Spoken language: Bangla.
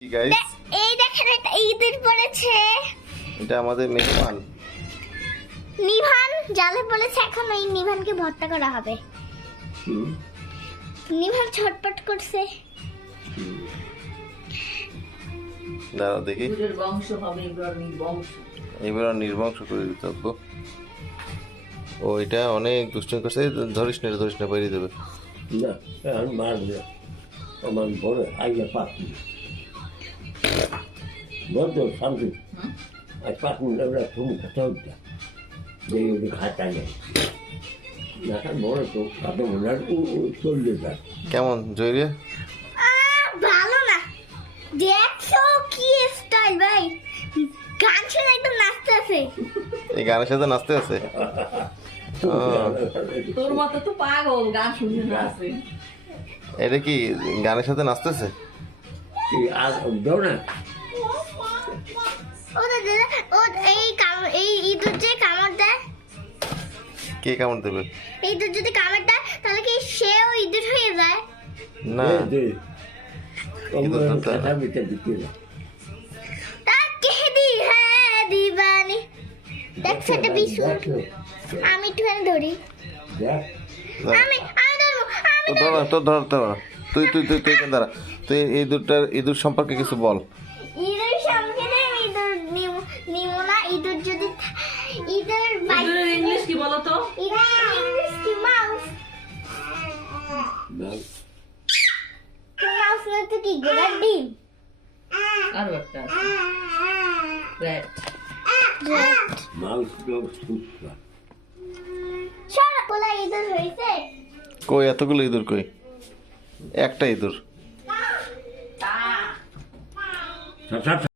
এই দেখেন একটা ইঁদুর পড়েছে। এটা আমাদের মেহমান। নিভান জালে পড়েছে এখন ওই নিভানকে ভর্তা করা হবে। নিভান ছটপট করছে। দাঁড়াও দেখি। বংশ হবে এবার বংশ এবার নির্বংশ করে দিতে হবে ও এটা অনেক দুষ্টুমি করছে। ধরিস না ধরিস না বেরিয়ে দেবে। না আমার বড় বলতো শান্তি আর পাখি আমরা তুমি কথা উঠতা যে ওকে খাতা নেই না বড় তো কত মনে হয় কেমন জয়রিয়া আহ, ভালো না। দেখছ কি স্টাইল ভাই? গান শুনে একদম নাচতে আছে। এই গানের সাথে নাচতে আছে? তোর মতো তো পাগল গান শুনতে না আছে এটা কি গানের সাথে নাচতেছে? আর দাও না এই ইঁদুর যে কামড় দেয়। কে কেমন দেবে? এই ইঁদুর যদি কামড় দেয় তাহলে কি সেও ইঁদুর হয়ে যায়? না। হ্যাঁ বিশু আমি একটুখানি ধরি। আমি আমি তো ধর তো ধর তুই তুই তুই তুই দাঁড়া। তুই এই দুটার ইঁদুর সম্পর্কে কিছু বল। ইঁদুর আমি ইঁদুর নিব না ইঁদুর ইঁদুর বাই ইঁদুরের ইংলিশ কি বলো তো ইঁদুর ইংলিশ কি মাউস না মাউস না তো কি? গোলার ডিম আরও একটা আছে। র্যাট মাউস তো সুস্থ সারা পোলা ইঁদুর হয়েছে? কই এতগুলো ইঁদুর কই? একটা ইঁদুর।